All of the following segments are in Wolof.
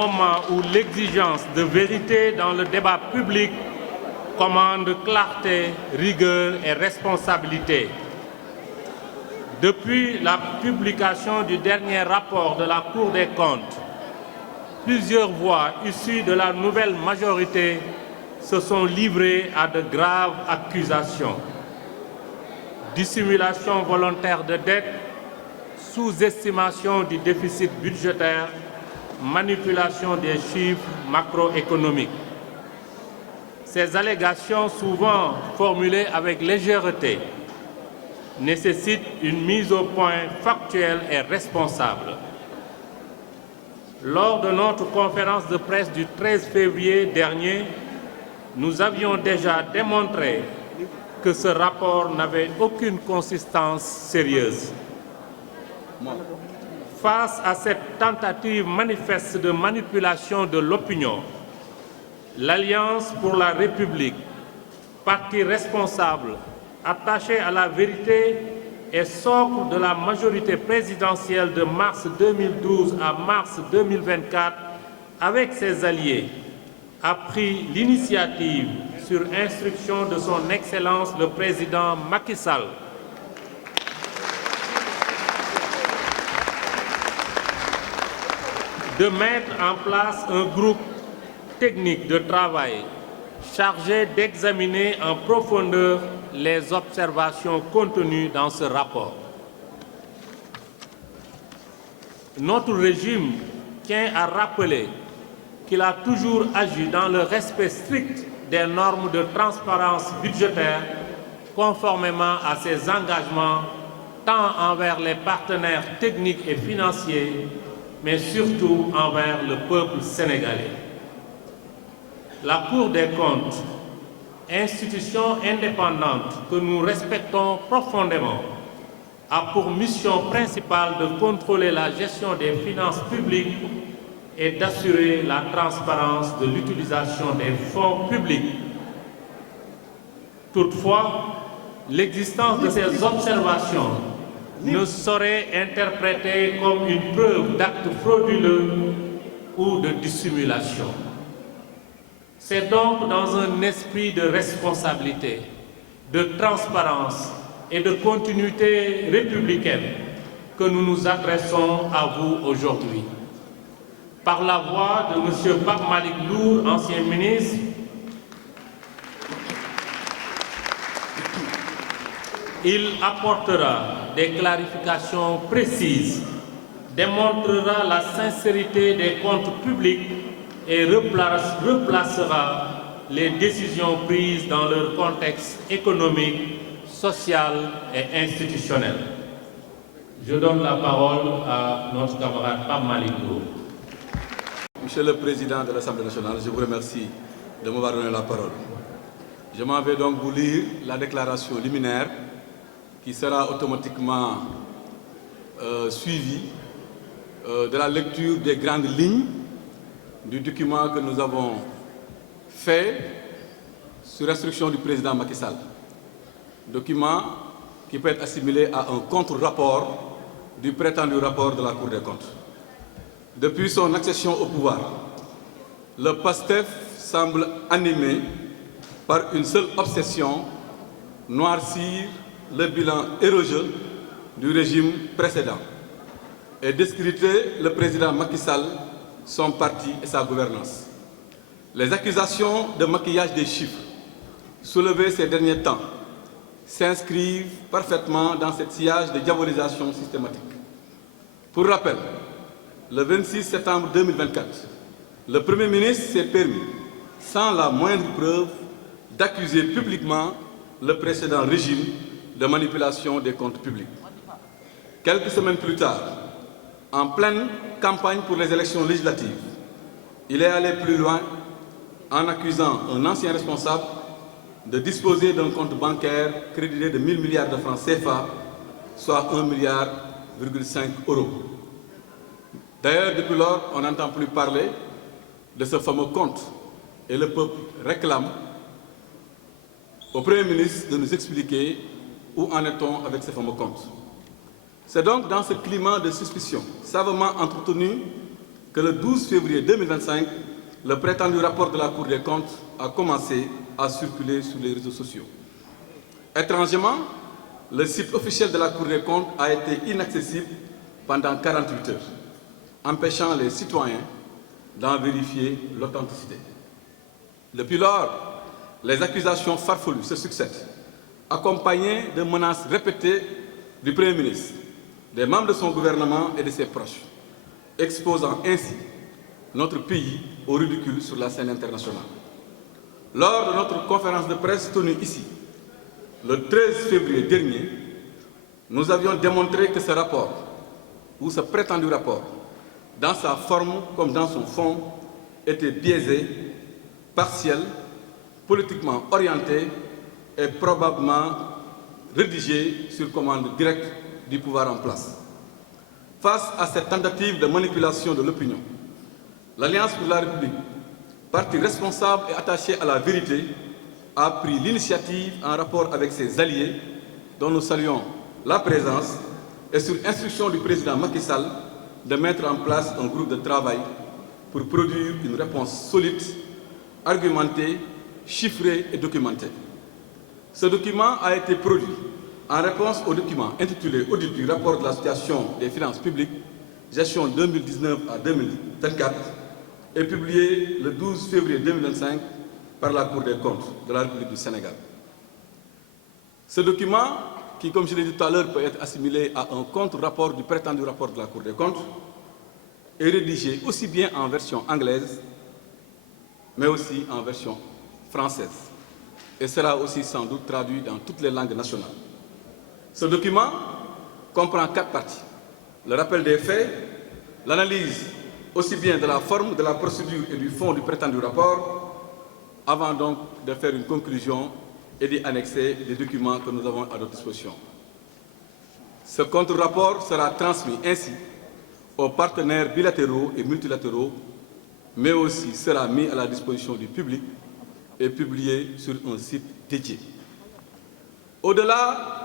moment où l'exigence de vérité dans le débat public commande clarté, rigueur et responsabilité. Depuis la publication du dernier rapport de la Cour des comptes, plusieurs voix issues de la nouvelle majorité se sont livrées à de graves accusations. Dissimulation volontaire de dette, sous-estimation du déficit budgétaire, manipulation des chiffres macroéconomiques. Ces allégations, souvent formulées avec légèreté, nécessitent une mise au point factuelle et responsable. Lors de notre conférence de presse du 13 février dernier, nous avions déjà démontré que ce rapport n'avait aucune consistance sérieuse. Face à cette tentative manifeste de manipulation de l'opinion, l'Alliance pour la République, parti responsable, attaché à la vérité et socle de la majorité présidentielle de mars 2012 à mars 2024, avec ses alliés, a pris l'initiative, sur instruction de son Excellence le Président Macky Sall, de mettre en place un groupe technique de travail chargé d'examiner en profondeur les observations contenues dans ce rapport. Notre régime tient à rappeler qu'il a toujours agi dans le respect strict des normes de transparence budgétaire, conformément à ses engagements tant envers les partenaires techniques et financiers, mais surtout envers le peuple sénégalais. La Cour des comptes, institution indépendante que nous respectons profondément, a pour mission principale de contrôler la gestion des finances publiques et d'assurer la transparence de l'utilisation des fonds publics. Toutefois, l'existence de ces observations ne saurait interpréter comme une preuve d'acte frauduleux ou de dissimulation. C'est donc dans un esprit de responsabilité, de transparence et de continuité républicaine que nous nous adressons à vous aujourd'hui. Par la voix de M. Pape Malick Ndour, ancien ministre, il apportera des clarifications précises, démontrera la sincérité des comptes publics et replacera les décisions prises dans leur contexte économique, social et institutionnel. Je donne la parole à notre camarade Pape Malick Ndour. Monsieur le Président de l'Assemblée nationale, je vous remercie de m'avoir donné la parole. Je m'en vais donc vous lire la déclaration liminaire qui sera automatiquement suivie de la lecture des grandes lignes du document que nous avons fait sur instruction du président Macky Sall. Document qui peut être assimilé à un contre-rapport du prétendu rapport de la Cour des comptes. Depuis son accession au pouvoir, le PASTEF semble animé par une seule obsession, noircir le bilan érogeux du régime précédent et discréditer le président Macky Sall, son parti et sa gouvernance. Les accusations de maquillage des chiffres soulevées ces derniers temps s'inscrivent parfaitement dans cette sillage de diabolisation systématique. Pour rappel, le 26 septembre 2024, le Premier ministre s'est permis, sans la moindre preuve, d'accuser publiquement le précédent régime de manipulation des comptes publics. Quelques semaines plus tard, en pleine campagne pour les élections législatives, il est allé plus loin en accusant un ancien responsable de disposer d'un compte bancaire crédité de 1 000 milliards de francs CFA, soit 1,5 milliard d'euros. D'ailleurs, depuis lors, on n'entend plus parler de ce fameux compte et le peuple réclame au Premier ministre de nous expliquer où en est-on avec ce fameux compte. C'est donc dans ce climat de suspicion savamment entretenu que le 12 février 2025, le prétendu rapport de la Cour des comptes a commencé à circuler sur les réseaux sociaux. Étrangement, le site officiel de la Cour des comptes a été inaccessible pendant 48 heures, empêchant les citoyens d'en vérifier l'authenticité. Depuis lors, les accusations farfelues se succèdent, accompagnées de menaces répétées du Premier ministre, des membres de son gouvernement et de ses proches, exposant ainsi notre pays au ridicule sur la scène internationale. Lors de notre conférence de presse tenue ici, le 13 février dernier, nous avions démontré que ce rapport, ou ce prétendu rapport, dans sa forme comme dans son fond, était biaisé, partiel, politiquement orienté et probablement rédigé sur commande directe du pouvoir en place. Face à cette tentative de manipulation de l'opinion, l'Alliance pour la République, parti responsable et attaché à la vérité, a pris l'initiative en rapport avec ses alliés, dont nous saluons la présence, et sur instruction du président Macky Sall, de mettre en place un groupe de travail pour produire une réponse solide, argumentée, chiffrée et documentée. Ce document a été produit en réponse au document intitulé « Audit du rapport de la situation des finances publiques, gestion 2019 à 2024 » et publié le 12 février 2025 par la Cour des comptes de la République du Sénégal. Ce document, qui, comme je l'ai dit tout à l'heure, peut être assimilé à un contre-rapport du prétendu rapport de la Cour des comptes, est rédigé aussi bien en version anglaise, mais aussi en version française, et sera aussi sans doute traduit dans toutes les langues nationales. Ce document comprend 4 parties. Le rappel des faits, l'analyse aussi bien de la forme, de la procédure et du fond du prétendu rapport, avant donc de faire une conclusion et d'y annexer les documents que nous avons à notre disposition. Ce contre-rapport sera transmis ainsi aux partenaires bilatéraux et multilatéraux, mais aussi sera mis à la disposition du public et publié sur un site dédié. Au-delà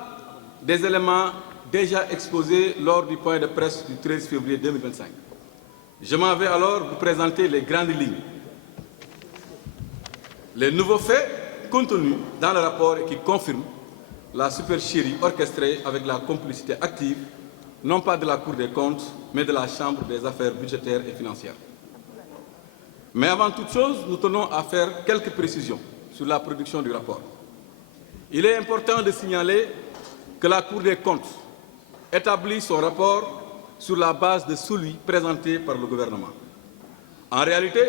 des éléments déjà exposés lors du point de presse du 13 février 2025, je m'en vais alors vous présenter les grandes lignes. Les nouveaux faits contenus dans le rapport et qui confirment la supercherie orchestrée avec la complicité active, non pas de la Cour des comptes, mais de la Chambre des affaires budgétaires et financières. Mais avant toute chose, nous tenons à faire quelques précisions sur la production du rapport. Il est important de signaler que la Cour des comptes établit son rapport sur la base de celui présenté par le gouvernement. En réalité,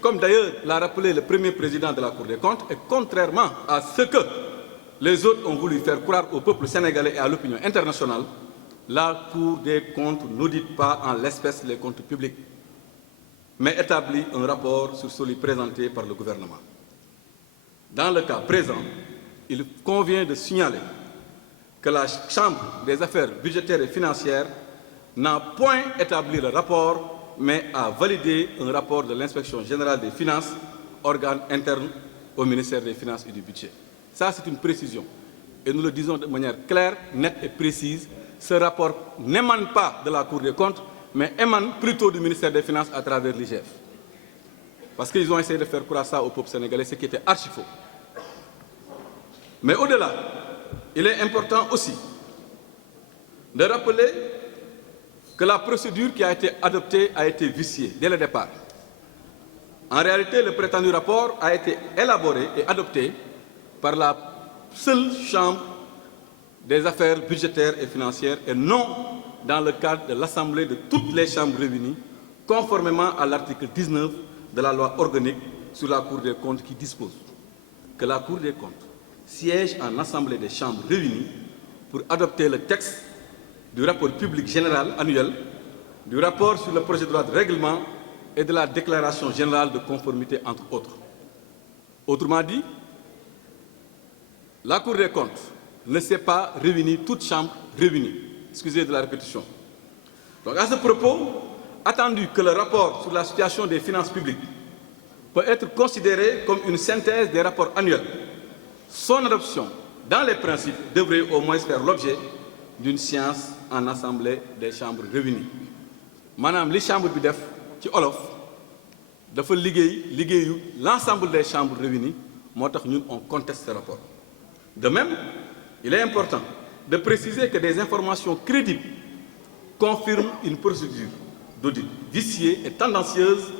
comme d'ailleurs l'a rappelé le premier président de la Cour des comptes, et contrairement à ce que les autres ont voulu faire croire au peuple sénégalais et à l'opinion internationale, la Cour des comptes n'audite pas en l'espèce les comptes publics, mais établit un rapport sur celui présenté par le gouvernement. Dans le cas présent, il convient de signaler que la Chambre des affaires budgétaires et financières n'a point établi le rapport, mais a validé un rapport de l'Inspection générale des finances, organe interne au ministère des Finances et du Budget. Ça, c'est une précision. Et nous le disons de manière claire, nette et précise. Ce rapport n'émane pas de la Cour des comptes, mais émane plutôt du ministère des Finances à travers l'IGF. Parce qu'ils ont essayé de faire croire ça au peuple sénégalais, ce qui était archi faux. Mais au-delà, il est important aussi de rappeler que la procédure qui a été adoptée a été viciée dès le départ. En réalité, le prétendu rapport a été élaboré et adopté par la seule Chambre des affaires budgétaires et financières et non dans le cadre de l'Assemblée de toutes les chambres réunies, conformément à l'article 19 de la loi organique sur la Cour des comptes qui dispose que la Cour des comptes siège en Assemblée des chambres réunies pour adopter le texte du rapport public général annuel, du rapport sur le projet de loi de règlement et de la déclaration générale de conformité, entre autres. Autrement dit, la Cour des comptes ne s'est pas réunie, toute chambre réunie. Excusez de la répétition. Donc à ce propos, attendu que le rapport sur la situation des finances publiques peut être considéré comme une synthèse des rapports annuels, son adoption, dans les principes, devrait au moins faire l'objet d'une séance en Assemblée des chambres réunies. Madame, les chambres bi def ci olof dafa liggéeyu l'ensemble des chambres réunies moo tax ñun on conteste ce rapport. De même, il est important de préciser que des informations crédibles confirment une procédure d'audit viciée et tendancieuse,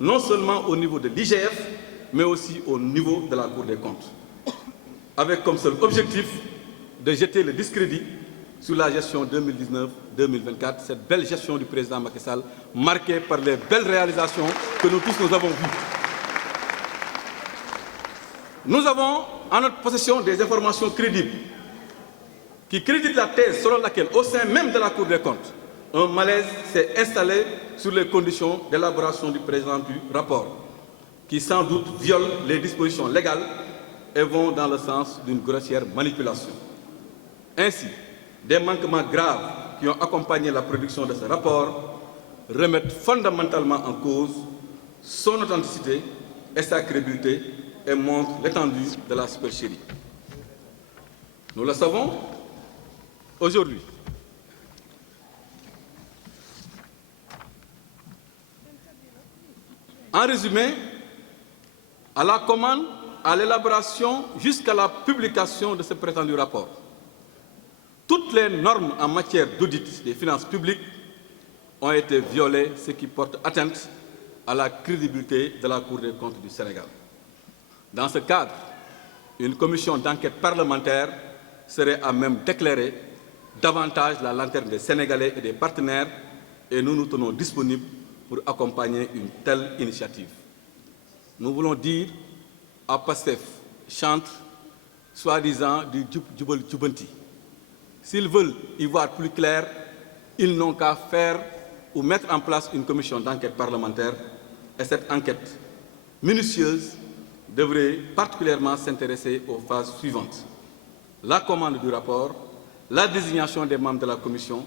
non seulement au niveau de l'IGF, mais aussi au niveau de la Cour des comptes, avec comme seul objectif de jeter le discrédit sur la gestion 2019-2024, cette belle gestion du président Macky Sall, marquée par les belles réalisations que nous tous nous avons vues. Nous avons en notre possession des informations crédibles qui créditent la thèse selon laquelle, au sein même de la Cour des comptes, un malaise s'est installé sur les conditions d'élaboration du présent du rapport, qui sans doute violent les dispositions légales et vont dans le sens d'une grossière manipulation. Ainsi, des manquements graves qui ont accompagné la production de ce rapport remettent fondamentalement en cause son authenticité et sa crédibilité et montrent l'étendue de la supercherie. Nous le savons aujourd'hui. En résumé, à la commande, à l'élaboration jusqu'à la publication de ce prétendu rapport, toutes les normes en matière d'audit des finances publiques ont été violées, ce qui porte atteinte à la crédibilité de la Cour des comptes du Sénégal. Dans ce cadre, une commission d'enquête parlementaire serait à même d'éclairer davantage la lanterne des Sénégalais et des partenaires, et nous nous tenons disponibles pour accompagner une telle initiative. Nous voulons dire à Pastef, chantre, soi-disant du Jubal Jubanti. S'ils veulent y voir plus clair, ils n'ont qu'à faire ou mettre en place une commission d'enquête parlementaire, et cette enquête minutieuse devrait particulièrement s'intéresser aux phases suivantes: la commande du rapport, la désignation des membres de la commission,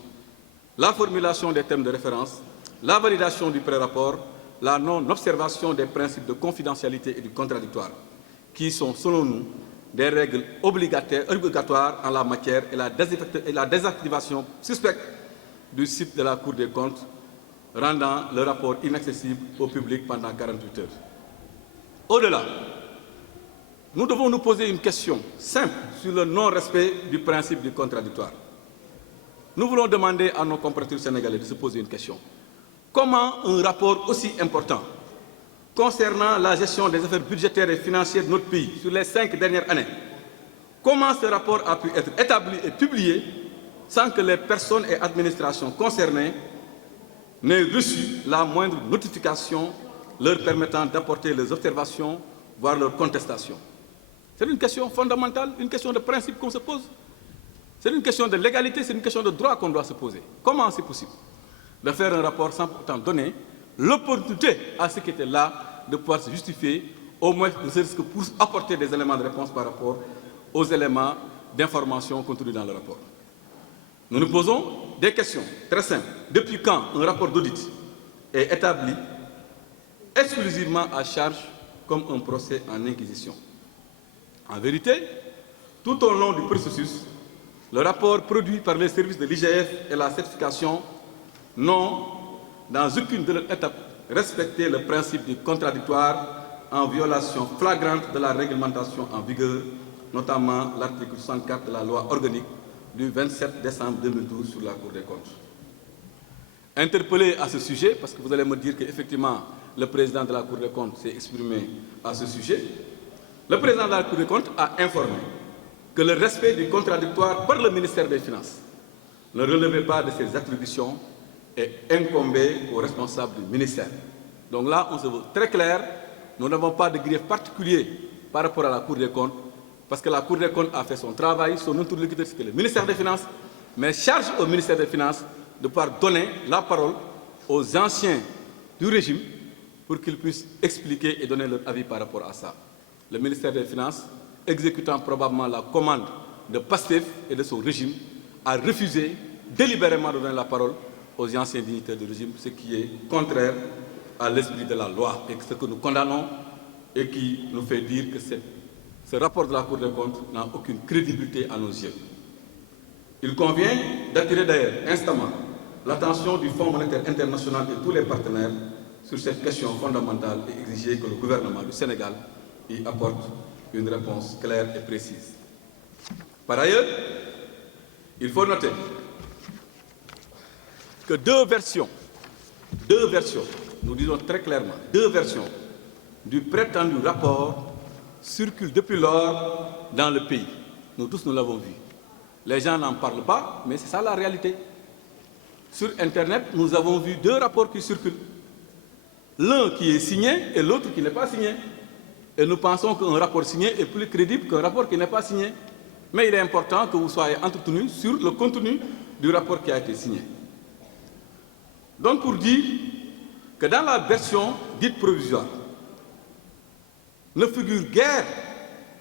la formulation des thèmes de référence, la validation du pré-rapport, la non-observation des principes de confidentialité et du contradictoire, qui sont, selon nous, des règles obligatoires en la matière, et la désactivation suspecte du site de la Cour des comptes, rendant le rapport inaccessible au public pendant 48 heures. Au-delà, nous devons nous poser une question simple sur le non-respect du principe du contradictoire. Nous voulons demander à nos compatriotes sénégalais de se poser une question. Comment un rapport aussi important concernant la gestion des affaires budgétaires et financières de notre pays sur les 5 dernières années, comment ce rapport a pu être établi et publié sans que les personnes et administrations concernées n'aient reçu la moindre notification leur permettant d'apporter les observations, voire leurs contestations? C'est une question fondamentale, une question de principe qu'on se pose. C'est une question de légalité, c'est une question de droit qu'on doit se poser. Comment c'est possible de faire un rapport sans pourtant donner l'opportunité à ceux qui étaient là de pouvoir se justifier, au moins ne serait-ce que pour apporter des éléments de réponse par rapport aux éléments d'information contenus dans le rapport? Nous nous posons des questions très simples. Depuis quand un rapport d'audit est établi exclusivement à charge comme un procès en inquisition? En vérité, tout au long du processus, le rapport produit par les services de l'IGF et la certification n'ont, dans aucune de leurs étapes, respecté le principe du contradictoire en violation flagrante de la réglementation en vigueur, notamment l'article 64 de la loi organique du 27 décembre 2012 sur la Cour des comptes. Interpellé à ce sujet, parce que vous allez me dire qu'effectivement le président de la Cour des comptes s'est exprimé à ce sujet, le président de la Cour des comptes a informé que le respect du contradictoire par le ministère des Finances ne relevait pas de ses attributions et incombait aux responsables du ministère. Donc là, on se veut très clair, nous n'avons pas de grief particulier par rapport à la Cour des comptes, parce que la Cour des comptes a fait son travail, son interlocuteur, c'était le ministère des Finances, mais charge au ministère des Finances de pouvoir donner la parole aux anciens du régime pour qu'ils puissent expliquer et donner leur avis par rapport à ça. Le ministère des Finances, exécutant probablement la commande de Pastef et de son régime, a refusé délibérément de donner la parole aux anciens dignitaires du régime, ce qui est contraire à l'esprit de la loi et ce que nous condamnons et qui nous fait dire que ce rapport de la Cour des comptes n'a aucune crédibilité à nos yeux. Il convient d'attirer d'ailleurs instamment l'attention du Fonds monétaire international et tous les partenaires sur cette question fondamentale et exiger que le gouvernement du Sénégal y apporte une réponse claire et précise. Par ailleurs, il faut noter que deux versions, nous disons très clairement, deux versions du prétendu rapport circulent depuis lors dans le pays. Nous tous, nous l'avons vu. Les gens n'en parlent pas, mais c'est ça la réalité. Sur Internet, nous avons vu deux rapports qui circulent. L'un qui est signé et l'autre qui n'est pas signé. Et nous pensons qu'un rapport signé est plus crédible qu'un rapport qui n'est pas signé. Mais il est important que vous soyez entretenus sur le contenu du rapport qui a été signé. Donc pour dire que dans la version dite provisoire, ne figure guère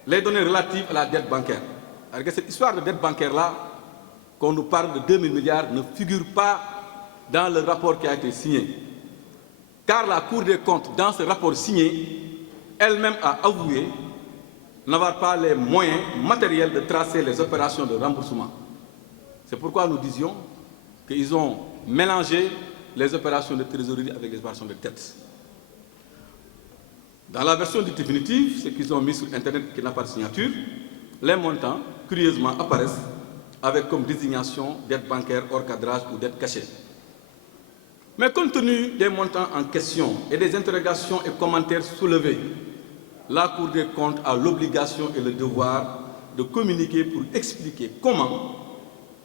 les données relatives à la dette bancaire. Alors que cette histoire de dette bancaire-là, qu'on nous parle de 2000 milliards, ne figure pas dans le rapport qui a été signé. Car la Cour des comptes, dans ce rapport signé, elle-même a avoué n'avoir pas les moyens matériels de tracer les opérations de remboursement. C'est pourquoi nous disions qu'ils ont mélangé les opérations de trésorerie avec les opérations de dette. Dans la version définitive, ce qu'ils ont mis sur Internet qui n'a pas de signature, les montants, curieusement, apparaissent avec comme désignation dette bancaire hors cadrage ou dette cachée. Mais compte tenu des montants en question et des interrogations et commentaires soulevés, la Cour des comptes a l'obligation et le devoir de communiquer pour expliquer comment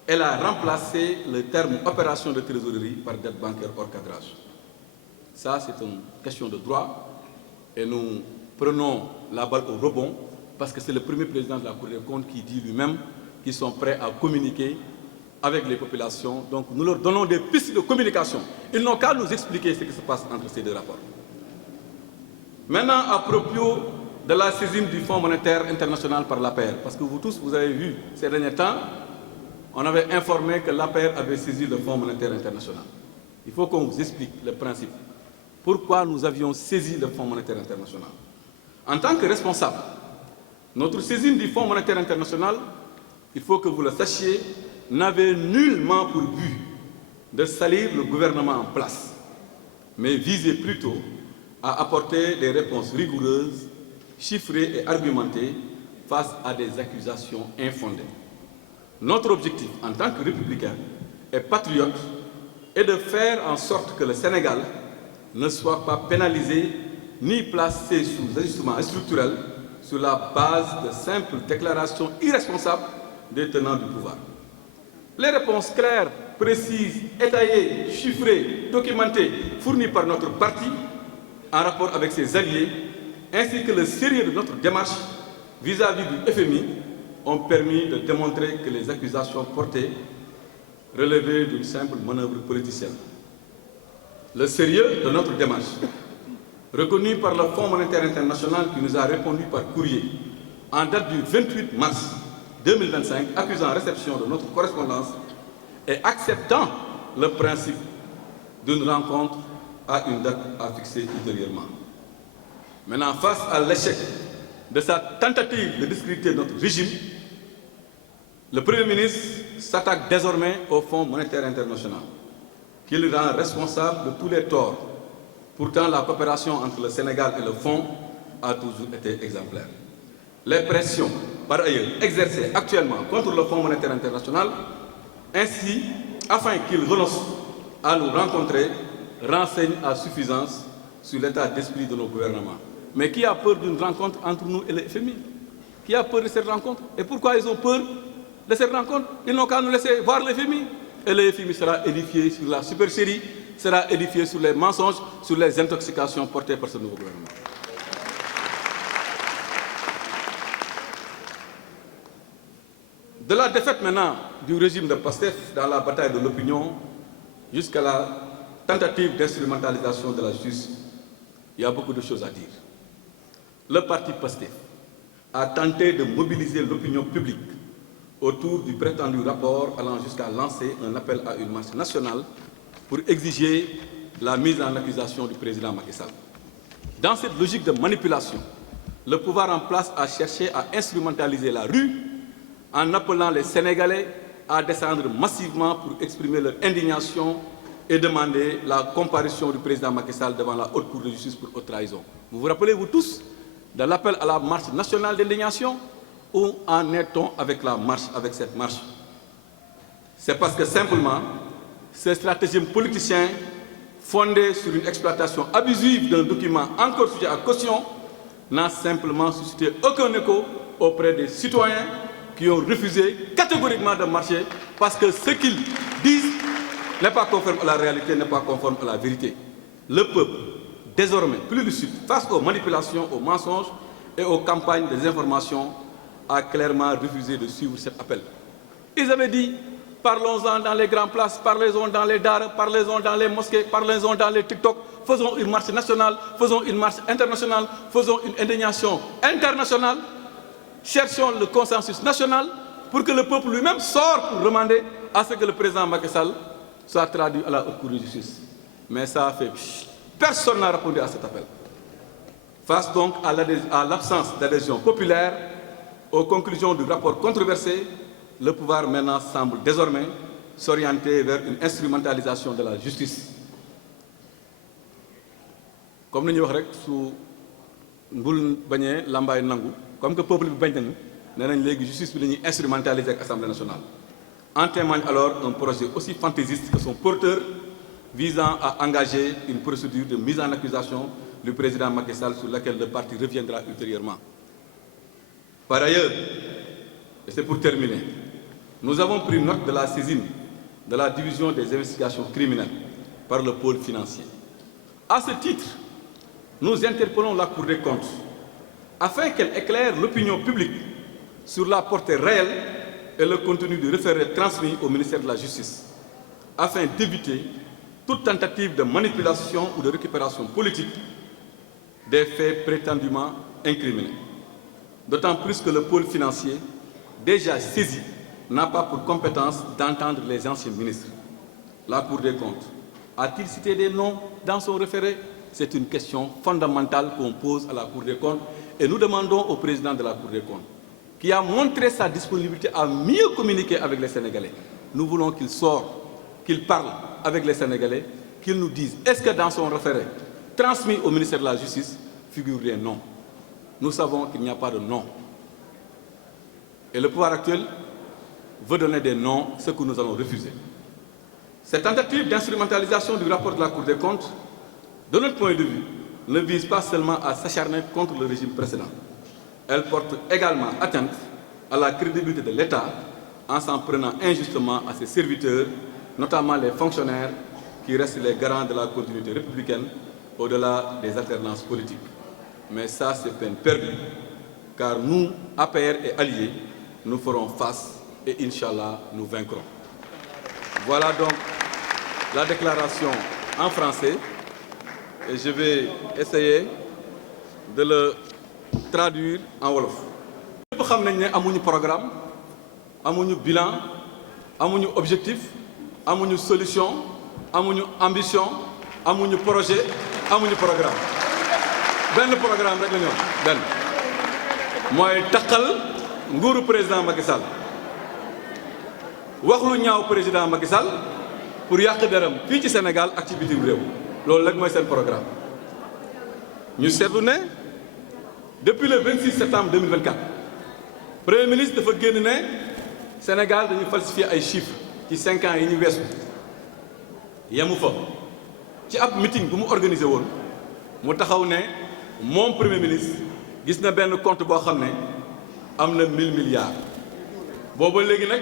elle a remplacé le terme opération de trésorerie par dette bancaire hors cadrage. Ça, c'est une question de droit et nous prenons la balle au rebond parce que c'est le premier président de la Cour des comptes qui dit lui-même qu'ils sont prêts à communiquer avec les populations. Donc nous leur donnons des pistes de communication. Ils n'ont qu'à nous expliquer ce qui se passe entre ces deux rapports. Maintenant, à propos de la saisine du Fonds monétaire international par l'APR, parce que vous tous, vous avez vu ces derniers temps, on avait informé que l'APR avait saisi le Fonds monétaire international. Il faut qu'on vous explique le principe. Pourquoi nous avions saisi le Fonds monétaire international? En tant que responsable, notre saisine du Fonds monétaire international, il faut que vous le sachiez, n'avait nullement pour but de salir le gouvernement en place, mais visait plutôt à apporter des réponses rigoureuses, chiffrées et argumentées face à des accusations infondées. Notre objectif en tant que républicain et patriote est de faire en sorte que le Sénégal ne soit pas pénalisé ni placé sous ajustement structurel sur la base de simples déclarations irresponsables des tenants du pouvoir. Les réponses claires, précises, étayées, chiffrées, documentées, fournies par notre parti en rapport avec ses alliés, ainsi que le sérieux de notre démarche vis-à-vis du FMI, ont permis de démontrer que les accusations portées relevaient d'une simple manœuvre politicienne. Le sérieux de notre démarche, reconnu par le Fonds monétaire international qui nous a répondu par courrier en date du 28 mars 2025, accusant réception de notre correspondance et acceptant le principe d'une rencontre à une date à fixer ultérieurement. Maintenant, face à l'échec de sa tentative de discréditer notre régime, le Premier ministre s'attaque désormais au Fonds monétaire international, qu'il rend responsable de tous les torts. Pourtant, la coopération entre le Sénégal et le Fonds a toujours été exemplaire. Les pressions, par ailleurs, exercées actuellement contre le Fonds monétaire international, ainsi, afin qu'il renonce à nous rencontrer, renseignent à suffisance sur l'état d'esprit de nos gouvernements. Mais qui a peur d'une rencontre entre nous et le FMI? Qui a peur de cette rencontre? Et pourquoi ils ont peur de cette rencontre? Ils n'ont qu'à nous laisser voir le FMI. Et le FMI sera édifié sur la supercherie, sera édifié sur les mensonges, sur les intoxications portées par ce nouveau gouvernement. De la défaite maintenant du régime de PASTEF dans la bataille de l'opinion jusqu'à la tentative d'instrumentalisation de la justice, il y a beaucoup de choses à dire. Le parti PASTEF a tenté de mobiliser l'opinion publique autour du prétendu rapport allant jusqu'à lancer un appel à une marche nationale pour exiger la mise en accusation du président Macky Sall. Dans cette logique de manipulation, le pouvoir en place a cherché à instrumentaliser la rue en appelant les Sénégalais à descendre massivement pour exprimer leur indignation et demander la comparution du président Macky Sall devant la haute cour de justice pour haute trahison. Vous vous rappelez, vous tous, de l'appel à la marche nationale d'indignation? Où en est-on avec la marche, avec cette marche? C'est parce que simplement, ce stratagème politicien fondé sur une exploitation abusive d'un document encore sujet à caution n'a simplement suscité aucun écho auprès des citoyens qui ont refusé catégoriquement de marcher parce que ce qu'ils disent n'est pas conforme à la réalité, n'est pas conforme à la vérité. Le peuple, désormais plus lucide face aux manipulations, aux mensonges et aux campagnes de désinformation, a clairement refusé de suivre cet appel. Ils avaient dit, parlons-en dans les grandes places, parlons-en dans les dares, parlons-en dans les mosquées, parlons-en dans les TikTok, faisons une marche nationale, faisons une marche internationale, faisons une indignation internationale, cherchons le consensus national pour que le peuple lui-même sorte pour demander à ce que le président Macky Sall soit traduit à la haute cour de justice. Mais ça a fait... Personne n'a répondu à cet appel. Face donc à l'absence d'adhésion populaire, aux conclusions du rapport controversé, le pouvoir maintenant semble désormais s'orienter vers une instrumentalisation de la justice. Comme nous l'avons dit, comme que le peuple est la justice est instrumentalisée avec l'Assemblée nationale. En témoigne alors un projet aussi fantaisiste que son porteur visant à engager une procédure de mise en accusation du président Macky Sall sur laquelle le parti reviendra ultérieurement. Par ailleurs, et c'est pour terminer, nous avons pris note de la saisine de la division des investigations criminelles par le pôle financier. À ce titre, nous interpellons la Cour des comptes afin qu'elle éclaire l'opinion publique sur la portée réelle et le contenu du référé transmis au ministère de la Justice, afin d'éviter toute tentative de manipulation ou de récupération politique des faits prétendument incriminés. D'autant plus que le pôle financier, déjà saisi, n'a pas pour compétence d'entendre les anciens ministres. La Cour des comptes a-t-il cité des noms dans son référé? C'est une question fondamentale qu'on pose à la Cour des comptes et nous demandons au président de la Cour des comptes, qui a montré sa disponibilité à mieux communiquer avec les Sénégalais. Nous voulons qu'il sorte, qu'il parle avec les Sénégalais, qu'il nous dise, est-ce que dans son référé, transmis au ministère de la Justice, figurent des noms? Nous savons qu'il n'y a pas de nom. Et le pouvoir actuel veut donner des noms, ce que nous allons refuser. Cette tentative d'instrumentalisation du rapport de la Cour des comptes, de notre point de vue, ne vise pas seulement à s'acharner contre le régime précédent. Elle porte également atteinte à la crédibilité de l'État en s'en prenant injustement à ses serviteurs, notamment les fonctionnaires qui restent les garants de la continuité républicaine au-delà des alternances politiques. Mais ça, c'est peine perdue, car nous, APR et alliés, nous ferons face et Inch'Allah, nous vaincrons. Voilà donc la déclaration en français et je vais essayer de le traduire en wolof. Nous savons que nous avons un programme, un bilan, un objectif, une solution, une ambition, un projet, un programme. Ben programme rek la ñu ben mooy taxal nguuru président Macky Sall wax lu ñaaw président Macky Sall pour yàq deram fii ci Sénégal ak ci bitim réew loolu rek mooy seen programme. ñu seetlu ne depuis le 26 septembre 2024 premier ministre dafa génn ne Sénégal dañu falsifier ay chiffres ci 5 ans yi ñu weesu yemu fa ci ab meeting bu mu organisé woon mu taxaw ne mon premier ministre gis na benn compte boo xam ne am na 1000 milliards booba léegi nag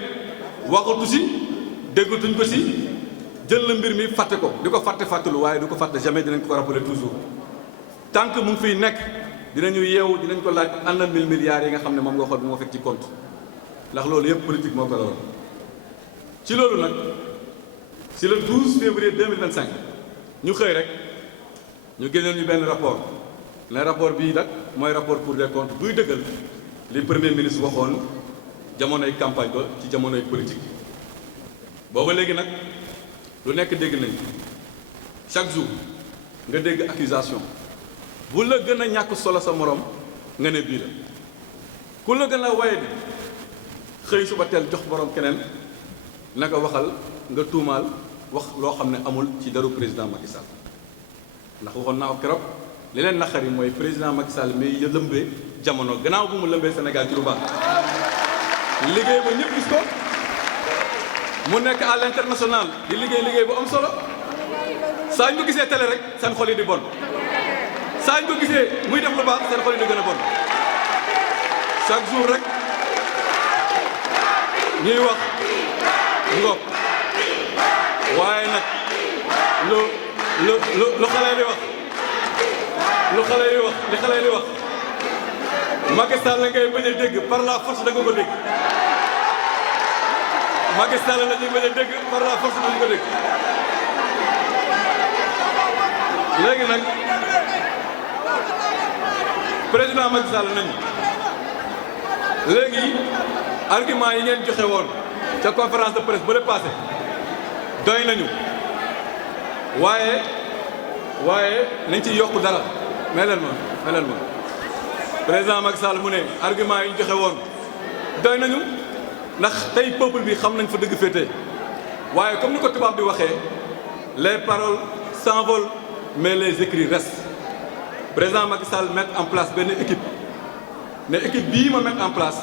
waxatu si déggatuñ ko si jël na mbir mi fàtte ko di ko fàttelu waaye du ko fàtte jamais dinañ ko rappeler toujours tant que mu ngi fiy nekk dinañu yeewu dinañ ko laaj am na 1000 milliards yi nga xam ne moom nga xool bi moo fekk ci compte ndax loolu yëpp politique moo ko loroon ci loolu nag si le 12 février 2025 ñu xëy rek ñu génneel ñu benn rapport le rapport bii nag mooy rapport Cour des comptes buy dëggal li premier ministre waxoon jamonoy campagne ba ci jamonoy politique booba léegi nag lu nekk dégg nañ chaque jour nga dégg accusation bu la gën a ñàkk solo sa morom nga ne bii la ku la gën a waye di xëy suba teel jox borom keneen na ko waxal nga tuumaal wax loo xam ne amul ci daru président Macky Sall ndax waxoon naa ko keroog li leen naqari mooy président Macky Sall mais ya lëmbee jamono gannaaw bu mu lëmbee Sénégal ci lu baax liggéey ba ñëpp gis ko mu nekk à l'international di liggéey bu am solo saa ñu ko gisee télé rek seen xol yi di bon saa ñu ko gisee muy def lu baax seen xol yi di gën a bon chaque jour rek ñuy wax ngoog waaye nag lu xale di wax li xale di wax Macky Sall la ngay bañ a dégg par la force da nga ko dégg Macky Sall la ñuy bañ a dégg par la force da nga ko dégg léegi nag président Macky Sall nañu léegi argument yi ngeen joxe woon ca conférence de presse ba le passé doy nañu waaye nañ ci yokk dara melal ma président Macky Sall mu ne argument yi ñu joxe woon doy nañu ndax tey peuple bi xam nañ fa dëgg féete waaye comme ni ko tubaab di waxee les paroles s'envolent mais les écrits restent président Macky Sall mettre en place benn équipe ne équipe bii ma mettre en place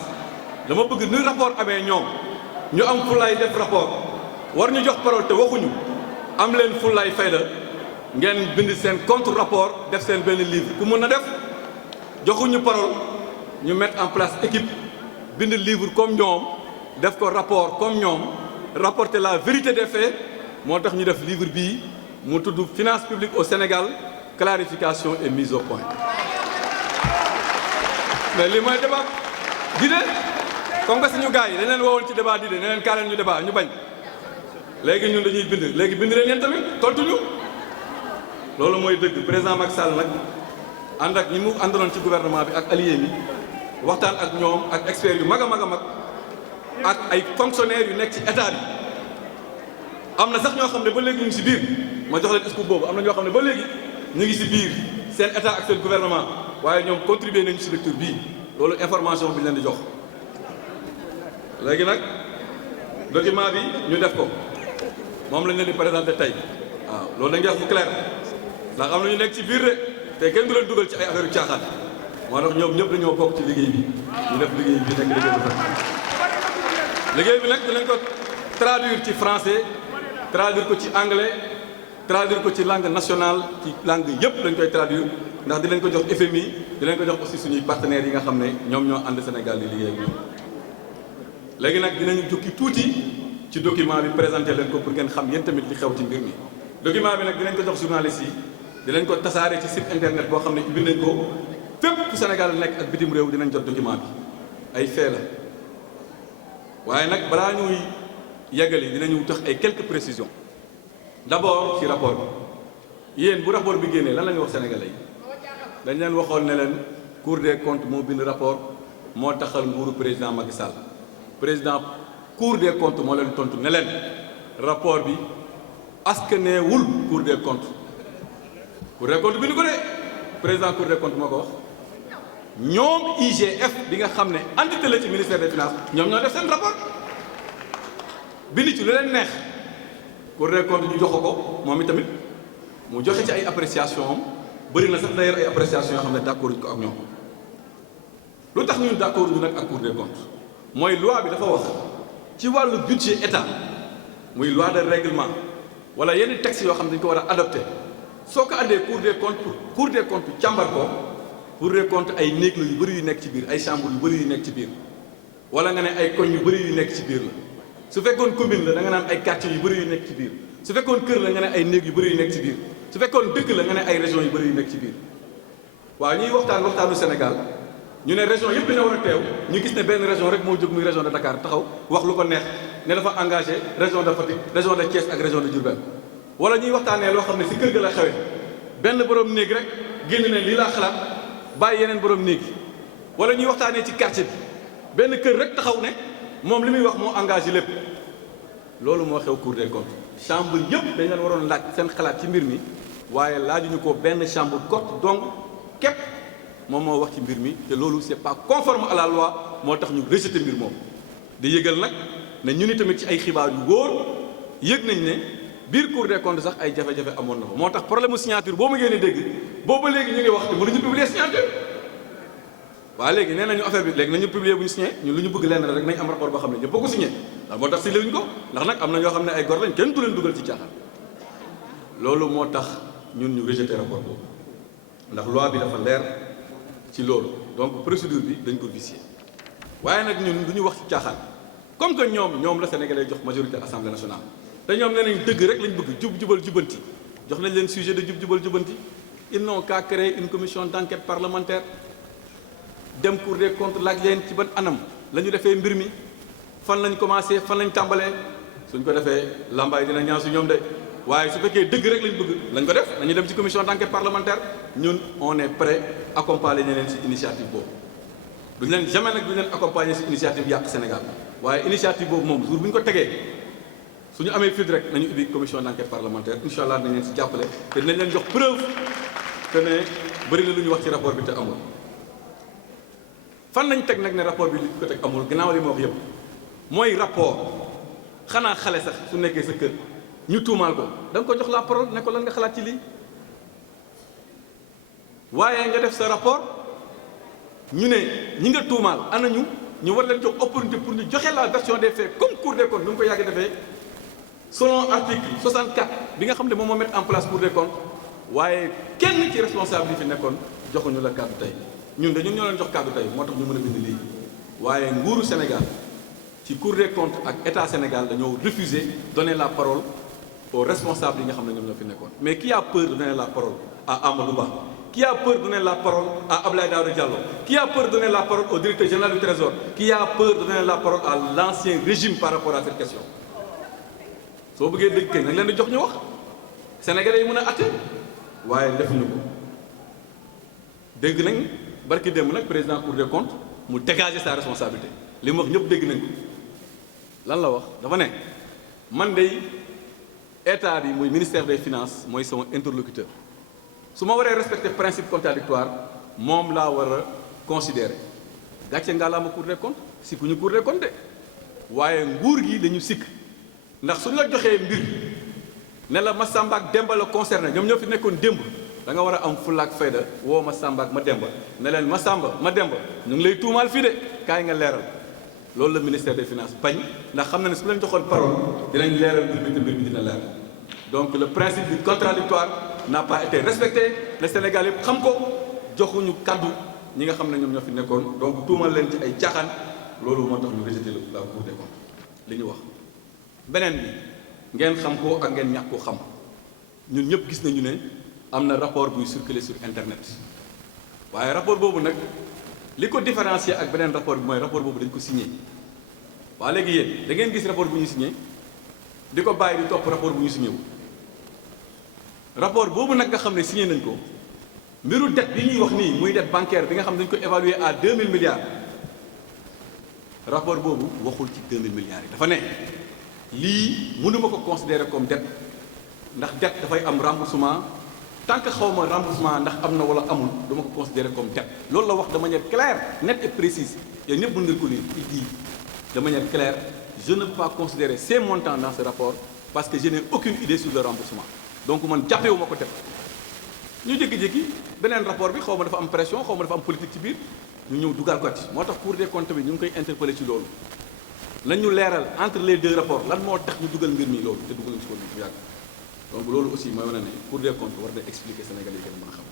dama bëgg nuy rapport amee ñoom ñu am fulaay def rapport war ñu jox parole te waxuñu am leen fulaay fayda ngeen bind seen contre rapport def seen benn livre ku mun na def joxuñu parole ñu mettre en place équipe bind livre comme ñoom def ko rapport comme ñoom rapporter la vérité des faits moo tax ñu def livre bii mu tudd finance publique au Sénégal clarification et mise au point mais li mooy débat di de comme que suñu gars yi dañ leen woowoon ci débat di de ne leen kaa leen ñu débat ñu bañ léegi ñun dañuy bind léegi bind leen yéen tamit tontuñu loolu mooy dëgg président Macky Sall nag ànd ak ñi mu àndaloon ci gouvernement bi ak allié mi waxtaan ak ñoom ak experts yu mag a mag a mag ak ay fonctionnaires yu nekk ci état bi am na sax ñoo xam ne ba léegi ñu ngi si biir ma jox leen scoop boobu am na ñoo xam ne ba léegi ñu ngi si biir seen état ak seen gouvernement waaye ñoom contribuer nañu si lecture bii loolu information bi ñu leen di jox léegi nag document bi ñu def ko moom lañ leen di présenté tey waaw loolu dañuy wax mu clair ndax am na ñu nekk ci biir de te kenn du leen dugal ci ay affaire yu caaxaan moo tax ñoom ñëpp dañoo bokk ci liggéey bi ñu def liggéey bi nekk liggéey bu fekk liggéey bi nag dinañ ko traduire ci français traduire ko ci anglais traduire ko ci langue nationale ci langue yëpp lañ koy traduire ndax dinañ ko jox FMI dinañ ko jox aussi suñuy partenaires yi nga xam ne ñoom ñoo ànd Sénégal di liggéey ak ñoom léegi nag dinañu jukki tuuti ci document bi présenté leen ko pour ngeen xam yéen tamit li xew ci mbir mi document bi nag dinañ ko jox journalistes yi dinañ ko tasaare ci site internet boo xam ne ubbi nañ ko fépp fu Sénégal nekk ak bitim réew dinañ jot document bi ay fait la waaye nag balaa ñuy yeggali dinañu tax ay quelques précisions d'abord ci rapport bi yéen bu rapport bi génnee lan la ñu wax sénégalais yi dañ leen waxoon ne leen Cour des comptes moo bind rapport moo taxal nguuru président Macky Sall président Cour des comptes moo leen tontu ne leen rapport bi askanewul Cour des comptes Cour des comptes bind ko de président Cour des comptes moo ko wax ñoom IGF bi nga xam ne entité la ci ministère des finances ñoom ñoo def seen rapport bind ci lu leen neex Cour des comptes ñu jox ko moom itamit mu joxe ci ay appréciation am bëri na sax d'ailleurs ay appréciation yoo xam ne d'accord ñu ko ak ñoom lu tax ñun d'accord ñu nag ak Cour des comptes mooy loi bi dafa wax ci wàllu budget état muy loi de règlement wala yenn textes yoo xam ne dañu ko war a adopté soo ko àndee Cour des comptes Cour des comptes càmbar ko Cour des comptes ay néeg la yu bëri yu nekk ci biir ay chambre yu bëri yu nekk ci biir wala nga ne ay koñ yu bëri yu nekk ci biir la su fekkoon commune la da nga naan ay quartiers yu bëri yu nekk ci biir su fekkoon kër la nga ne ay néeg yu bëri yu nekk ci biir su fekkoon dëkk la nga ne ay régions yu bëri yu nekk ci biir waaw ñuy waxtaanu Sénégal ñu ne région yëpp dañoo war a teew ñu gis ne benn région rek moo jóg muy région de Dakar taxaw wax lu ko neex ne dafa engagé région de Fatick région de Thiès ak région de Diourbel wala ñuy waxtaanee loo xam ne si kër ga la xewe benn borom néeg rek génn ne lii laa xalaat bàyyi yeneen borom néeg yi wala ñuy waxtaanee ci quartier bi benn kër rek taxaw ne moom li muy wax moo engagé lépp loolu moo xew Cour des comptes chambre yëpp dañ leen waroon laaj seen xalaat ci mbir mi waaye laajuñu ko benn chambre cote donc képp moom moo wax ci mbir mi te loolu c'est pas conforme à la loi moo tax ñu rejeté mbir moom di yëgal nag ne ñu ni tamit ci ay xibaar yu wóor yëg nañ ne biir Cour des comptes sax ay jafe-jafe amoon na fa moo tax problème mu signature boo ma ngeen di dégg boobu ba léegi ñu ngi wax te mënuñu publier signature. waaye léegi nee nañu affaire bi léegi nañu publier bu ñu signé ñun lu ñu bëgg lenn rek nañ am rapport boo xam ne ñëpp ko signé ndax moo tax signé wuñ ko ndax nag am na ñoo xam ne ay gor lañ kenn du leen dugal ci caaxaan. loolu moo tax ñun ñu rejeté rapport boobu ndax loi bi dafa leer ci loolu donc procédure bi dañ ko vicier waaye nag ñun du ñu wax ci caaxaan comme que ñoom la Sénégalais jox majorité assemblée nationale te ñoom nee nañ dëgg rek lañ bëgg jubal jubanti jox nañ leen sujet de jubal jubanti ils n'ont qu'à créer une commission d'enquête parlementaire dem Cour des comptes laaj leen ci ban anam la ñu defee mbir mi fan lañ commencé fan lañ tàmbalee suñ ko defee lambaay dina ñaaw si ñoom de waaye su fekkee dëgg rek lañ bëgg lañ ko def nañu dem ci commission d'enquête parlementaire ñun on est prêt accompagner leen ci initiative boobu duñ leen jamais nag duñ leen accompagner ci initiative yàq Sénégal waaye initiative boobu moom jour bu ñu ko tegee su ñu amee fit rek nañu ubbi commission d'enquête parlementaire incha allah dañ leen ci jàppale te dinañ leen jox preuve que ne bëri na lu ñu wax ci rapport bi te amul. fan lañ teg nag ne rapport bi li ko teg amul gannaaw li ma wax yëpp mooy rapport xanaa xale sax su nekkee sa kër ñu tuumaal ko da nga ko jox la parole ne ko lan nga xalaat ci lii waaye nga def sa rapport ñu ne ñi nga tuumaal ana ñu war leen jox opportunité pour ñu joxe la version des faits comme Cour des comptes nu mu ko yàgg defee selon article 64 bi nga xam ne moom moo mettre en place Cour des comptes waaye kenn ci responsable yi fi nekkoon joxuñu la kàddu tey ñun dañu ñoo leen jox kàddu tey moo tax ñu mën a bind lii waaye nguuru Sénégal ci Cour des comptes ak état Sénégal dañoo refuser donner la parole aux responsables yi nga xam ne ñoom ñoo fi nekkoon mais qui a peur de donner la parole à Amadou Ba qui a peur de donner la parole à Abdoulaye Daouda Diallo qui a peur de donner la parole au directeur général du Trésor qui a peur de donner la parole à l'ancien régime par rapport à cette question soo bëggee dëgg kay nag leen di jox ñu wax sénégalais yi mën a atte waaye defuñu ko dégg nañ barki démb nag président Cour des comptes mu dégager sa responsabilité li mu wax ñëpp dégg nañ ko lan la wax dafa ne man de état bi muy ministère des finances mooy sama interlocuteur su ma waree respecter principe contradictoire moom laa war a considérer gàcce ngaa laa ma Cour des comptes sikkuñu Cour des comptes de waaye nguur gi dañu sikk ndax suñu la joxee mbir ne la Massamba ak Demba la concerné ñoom ñoo fi nekkoon démb da nga war a am fulla ak fayda woo Massamba ak Mademba ne leen Massamba Mademba ñu ngi lay tuumaal fii de kaay nga leeral loolu la ministère des finances bañ ndax xam na ne su leen joxoon parole dinañ leeral mbir mi te mbir mi dina leer donc le principe du contradictoire n'a pas été respecté le Sénégal yëpp xam ko joxuñu kaddu ñi nga xam ne ñoom ñoo fi nekkoon donc tuumal leen ci ay caaxaan loolu moo tax ñu rejeté la Cour des comptes li ñu wax. beneen bi ngeen xam ko ak ngeen ñàkk ko xam ñun ñëpp gis nañu ne am na rapport buy circuler sur internet waaye rapport boobu nag li ko différencier ak beneen rapport bi mooy rapport boobu dañ ko signé waa léegi yéen da ngeen gis rapport bu ñu signé di ko bàyyi di topp rapport bu ñu signé wu rapport boobu nag nga xam ne signé nañ ko mbiru dette bi ñuy wax nii muy dette bancaire bi nga xam ne dañ ko évaluer à 2000 milliards rapport boobu waxul ci 2000 milliards yi dafa ne lii mënuma ko considérer comme dette ndax dette dafay am remboursement tant que xaw ma remboursement ndax am na wala amul dama ko considérer comme dette loolu la wax de manière claire nette et précise yooyu ñëpp mën ngeen ko lire il dit de manière claire je ne peux pas considérer ces montants dans ce rapport parce que je n'ai aucune idée sur le remboursement donc man jàppewu ma ko dette ñu jékki-jékki beneen rapport bi xaw ma dafa am pression xaw ma dafa am politique ci biir ñu ñëw dugal ko ci moo tax Cour des comptes bi ñu ngi koy interpeller ci loolu lañ ñu leeral entre les deux rapports lan moo tax ñu dugal mbir mi loolu te dugal ci ko bu yàgg donc loolu aussi mooy wane ne Cour des comptes war na expliquer Sénégalais yi gën a mën a xam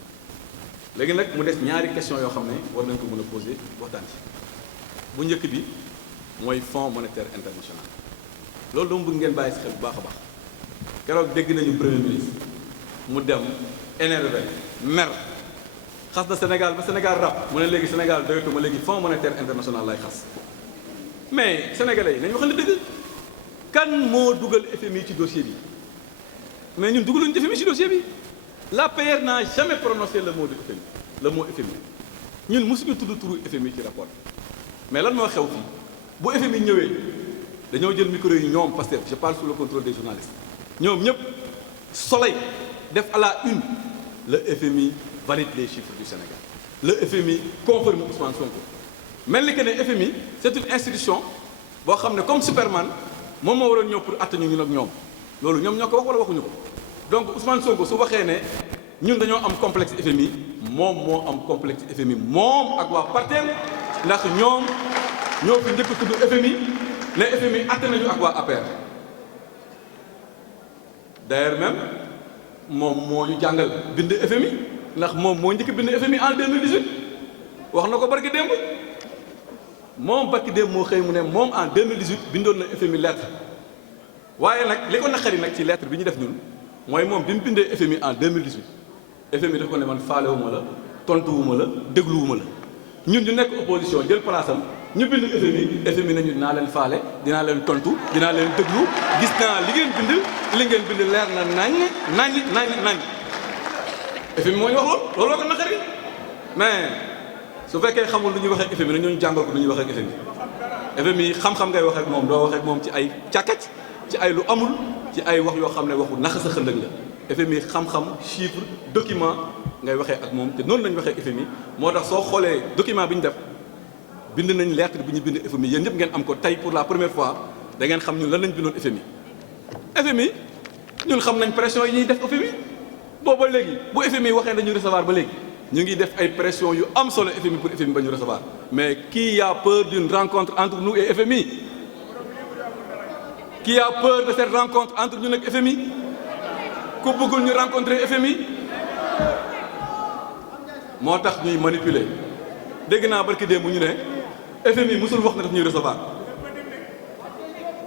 léegi nag mu des ñaari question yoo xam ne war nañ ko mën a poser waxtaan ci bu njëkk bi mooy Fonds monétaire international loolu dama bëgg ngeen bàyyi si xel bu baax a baax keroog dégg nañu premier ministre mu dem énervé mer xas na Sénégal ba Sénégal rap mu ne léegi Sénégal doyatuma léegi Fonds monétaire international lay xas mais sénégalais yi nañu wax ne dëgg kan moo dugal FMI ci dossier bi mais ñun dugaluñu FMI ci dossier bi l'APR n'a jamais prononcé le mot de FMI le mot FMI ñun mosuñu tudd turu FMI ci rapport mais lan moo xew fii bu FMI ñëwee dañoo jël micro yi ñoom parce que je parle sous le contrôle des journalistes ñoom ñëpp soleil def à la une le FMI valide les chiffres du Sénégal le FMI confirme Ousmane Sonko mel ni que ne FMI c'est une institution boo xam ne comme Superman moom moo waroon ñëw pour atte ñu ñun ak ñoom loolu ñoom ñoo ko wax wala waxuñu ko. donc Ousmane Sonko su waxee ne ñun dañoo am complexe FMI moom moo am complexe FMI moom ak waa parteem ndax ñoom ñoo fi njëkk a tudd FMI ne FMI atte nañu ak waa APR. d'ailleurs même moom moo ñu jàngal bind FMI ndax moom moo njëkk bind FMI en 2018 wax na ko barki démb moom barki démb moo xëy mu ne moom en 2018 bindoon na FMI lettre waaye nag li ko naqari nag ci lettre bi ñu def ñun mooy moom bi mu bindee FMI en 2018 FMI dafa ko ne man faalewuma la tontuwuma la dégluwuma la ñun ñu nekk opposition jël place am ñu bind FMI nañu dinaa leen faale dinaa leen tontu dinaa leen déglu gis naa li ngeen bind leer na nañ FMI moo ñu wax loolu ko naqari mais su fekkee xamul lu ñuy waxee FMI na ñooñu jàngal ko lu ñuy waxee FMI xam-xam ngay wax ak moom doo wax ak moom ci ay càkkac ci ay lu amul ci ay wax yoo xam ne waxu naxa sa xëndëg la FMI xam-xam chiffre document ngay waxee ak moom te noonu lañu waxee FMI moo tax soo xoolee document bi ñu def bind nañ lettre bi ñu bind FMI yéen ñëpp ngeen am ko tey pour la première fois da ngeen xam ñun lan lañ bindoon FMI ñun xam nañ pression yi ñuy def FMI booba léegi bu FMI waxee dañuy recevoir ba léegi ñu ngi def ay pression yu am solo FMI pour FMI ba ñu recevoir mais qui a peur d'une rencontre entre nous et FMI qui a peur de cette rencontre entre ñun ak FMI ku bëggul ñu rencontrer FMI moo tax ñuy manipuler dégg naa barki démb ñu ne FMI musul wax na daf ñuy recevoir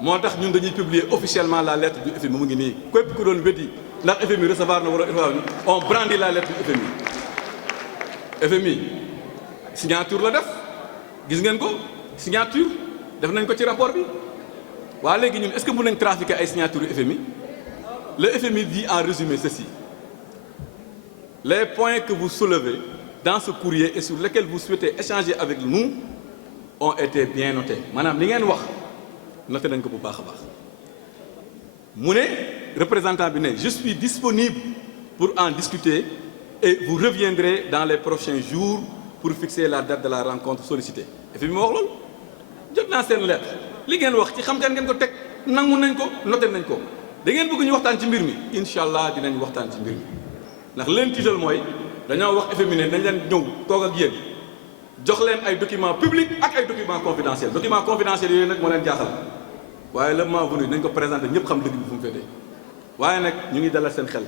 moo tax ñun dañuy publier officiellement la lettre du FMI mu ngi nii képp ku doon weddi ndax FMI recevoir na wala recevoir on brandit la lettre du FMI signature la def gis ngeen ko signature def nañ ko ci rapport bi waa léegi ñun est-ce que mën nañ trafiquer ay signature FMI le FMI dit en résumé ceci: les points que vous soulevez dans ce courrier et sur lesquels vous souhaitez échanger avec nous ont été bien notés maanaam li ngeen wax noté nañ ko bu baax a baax mu ne représentant bi ne je suis disponible pour en discuter et vous reviendrez dans les prochains jours pour fixer la date de la rencontre sollicitée. FMI ma wax loolu jot naa seen lettre li ngeen wax ci xam ngeen ko teg nangu nañ ko noté nañ ko da ngeen bëgg ñu waxtaan ci mbir mi incha allah dinañ waxtaan ci mbir mi ndax leen tiital mooy dañoo wax FMI ne dañ leen ñëw toog ak yéen jox leen ay documents publics ak ay documents confidentiels documents confidentiels yooyu nag moo leen jaaxal waaye le moment venu nañ ko présenté ñëpp xam dëgg bi fu mu féetee waaye nag ñu ngi dalal seen xel